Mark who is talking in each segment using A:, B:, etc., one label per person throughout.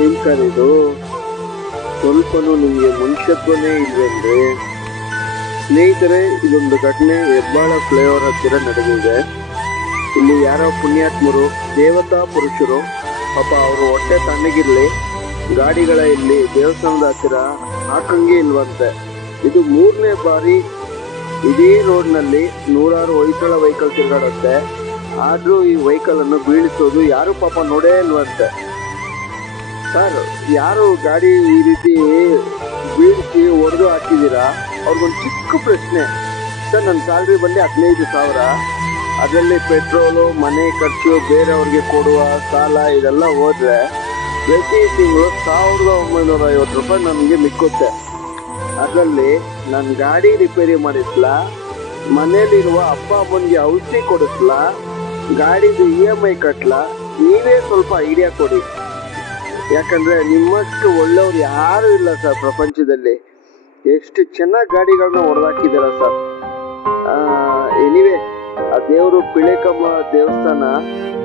A: ಏನ್ ಸರ್ ಇದು ಸ್ವಲ್ಪನೂ ನಿಮಗೆ ಮನುಷ್ಯತ್ವನೇ ಇಲ್ವೇನ್ರಿ ಸ್ನೇಹಿತರೆ, ಇದೊಂದು ಘಟನೆ ಹೆಬ್ಬಾಳ ಫ್ಲೇವರ್ ಹತ್ತಿರ ನಡೆದಿದೆ. ಇಲ್ಲಿ ಯಾರೋ ಪುಣ್ಯಾತ್ಮರು, ದೇವತಾ ಪುರುಷರು, ಪಾಪ ಅವರು ಹೊಟ್ಟೆ ತಣ್ಣಗಿರ್ಲಿ, ಗಾಡಿಗಳ ಇಲ್ಲಿ ದೇವಸ್ಥಾನದ ಹತ್ತಿರ ಹಾಕಂಗೆ ಇಲ್ವಂತೆ. ಇದು ಮೂರನೇ ಬಾರಿ ಇದೇ ರೋಡ್ನಲ್ಲಿ ನೂರಾರು ವೈಕಳ ವೆಹಿಕಲ್ ತಿರುಗಾಡುತ್ತೆ. ಆದ್ರೂ ಈ ವೆಹಿಕಲ್ ಅನ್ನು ಬೀಳಿಸೋದು ಯಾರು ಪಾಪ ನೋಡೇ ಇಲ್ವಂತೆ. ಸರ್, ಯಾರು ಗಾಡಿ ಈ ರೀತಿ ಬೀಳಿಸಿ ಒಡೆದು ಹಾಕಿದ್ದೀರಾ? ಅವ್ರಿಗೊಂದು ಚಿಕ್ಕ ಪ್ರಶ್ನೆ. ಸರ್, ನನ್ನ ಸ್ಯಾಲ್ರಿ ಬಂದು ಹದಿನೈದು ಸಾವಿರ. ಅದರಲ್ಲಿ ಪೆಟ್ರೋಲು, ಮನೆ ಖರ್ಚು, ಬೇರೆಯವ್ರಿಗೆ ಕೊಡುವ ಸಾಲ ಇದೆಲ್ಲ ಹೋದರೆ ಪ್ರತಿ ತಿಂಗಳು ಸಾವಿರದ ಒಂಬೈನೂರ ಐವತ್ತು ರೂಪಾಯಿ ನನಗೆ ಮಿಕ್ಕುತ್ತೆ. ಅದರಲ್ಲಿ ನಾನು ಗಾಡಿ ರಿಪೇರಿ ಮಾಡಿಸ್ಲಾ, ಮನೇಲಿರುವ ಅಪ್ಪ ಅಮ್ಮನಿಗೆ ಔಷಧಿ ಕೊಡಿಸ್ಲಾ, ಗಾಡಿದು ಇ ಎಂ ಐ ಕಟ್ಲಾ, ನೀವೇ ಸ್ವಲ್ಪ ಐಡಿಯಾ ಕೊಡಿ. ಯಾಕಂದ್ರೆ ನಿಮ್ಮಷ್ಟು ಒಳ್ಳೆಯವ್ರು ಯಾರು ಇಲ್ಲ ಸರ್ ಪ್ರಪಂಚದಲ್ಲಿ. ಎಷ್ಟು ಚೆನ್ನಾಗಿ ಗಾಡಿಗಳನ್ನ ಹೊಡೆದಾಕಿದ್ದೀರ ಸರ್. ಎನಿವೆ ಆ ದೇವರು ಪಿಳೆಕಮ್ಮ ದೇವಸ್ಥಾನ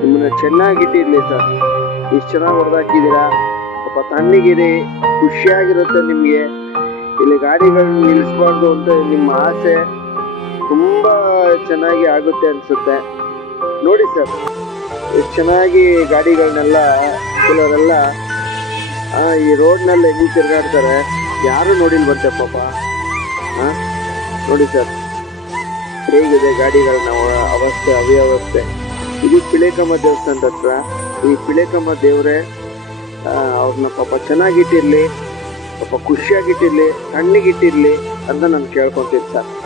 A: ನಿಮ್ಮನ್ನ ಚೆನ್ನಾಗಿಟ್ಟಿರ್ಲಿ ಸರ್. ಇಷ್ಟು ಚೆನ್ನಾಗಿ ಹೊಡೆದಾಕಿದ್ದೀರಾ ಪಾಪ ತಣ್ಣಗಿರಿ, ಖುಷಿಯಾಗಿರುತ್ತೆ ನಿಮಗೆ. ಇಲ್ಲಿ ಗಾಡಿಗಳನ್ನ ನಿಲ್ಲಿಸ್ಬಾರ್ದು ಅಂತ ನಿಮ್ಮ ಆಸೆ. ತುಂಬ ಚೆನ್ನಾಗಿ ಆಗುತ್ತೆ ಅನಿಸುತ್ತೆ. ನೋಡಿ ಸರ್ ಎಷ್ಟು ಚೆನ್ನಾಗಿ ಗಾಡಿಗಳನ್ನೆಲ್ಲ ಕೆಲವರೆಲ್ಲ ಈ ರೋಡ್ನಲ್ಲಿ ಹೆಂಗೆ ತಿರ್ಗಾಡ್ತಾರೆ. ಯಾರು ನೋಡಿಲ್ ಬರ್ತೆ ಪಾಪ? ನೋಡಿ ಸರ್. ಹೇಗಿದೆ ಗಾಡಿಗಳ ಅವ- ಅವಸ್ಥೆ, ಅವ್ಯವಸ್ಥೆ. ಇದು ಪಿಳೇಕಮ್ಮ ದೇವಸ್ಥಾನದ ಹತ್ರ. ಈ ಪಿಳೇಕಮ್ಮ ದೇವರೇ ಅವ್ರನ್ನ ಪಾಪ ಚೆನ್ನಾಗಿಟ್ಟಿರ್ಲಿ, ಪಾಪ ಖುಷಿಯಾಗಿಟ್ಟಿರ್ಲಿ, ತಣ್ಣಗಿಟ್ಟಿರ್ಲಿ ಅಂತ ನಾನು ಕೇಳ್ಕೊತೀನಿ ಸರ್.